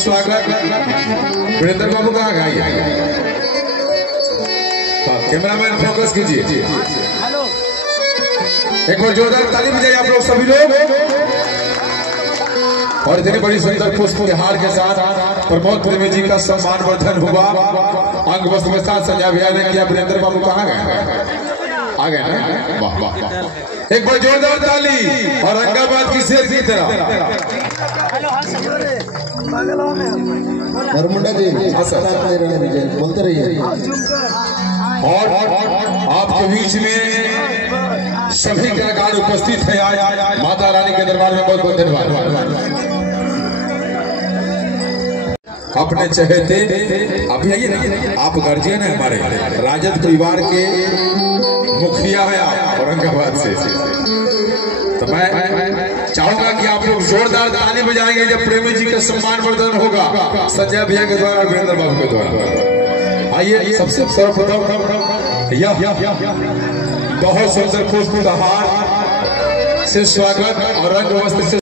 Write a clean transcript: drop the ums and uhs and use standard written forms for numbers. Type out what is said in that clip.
स्वागत वीरेंद्र बाबू कहाँ गए? कैमरामैन फोकस कीजिए। एक बार जोरदार ताली बजाइए आप लोग सभी लोग। और इतनी बड़ी सुंदर पुष्प के हार के साथ प्रमोद प्रेमी जी का सम्मान वर्धन हुआ। अंग वस्त्र के साथ संजय भैया ने किया। वीरेंद्र बाबू कहाँ गए? आ गए ना? वाह वाह वाह। एक बार जोरदार ताली और औरंगाबाद की शेर की तरह। नरमुंडा जी बोलते रहिए। और आपके बीच में सभी कलाकार उपस्थित है आज माता रानी के दरबार में। बहुत बहुत धन्यवाद। अपने चहेते अभी आइए ना, आप गार्जियन है हमारे राजद परिवार के मुखिया है आप औरंगाबाद से। तो मैं चाहूंगा कि आप लोग जोरदार ताली बजाएंगे जब प्रेमी जी का सम्मान वर्धन होगा संजय भैया के द्वारा, वीरेंद्र बाबू के द्वारा। आइए सबसे सर्वप्रथम बहुत सुंदर पुष्प हार से स्वागत और रंग वस्त्र से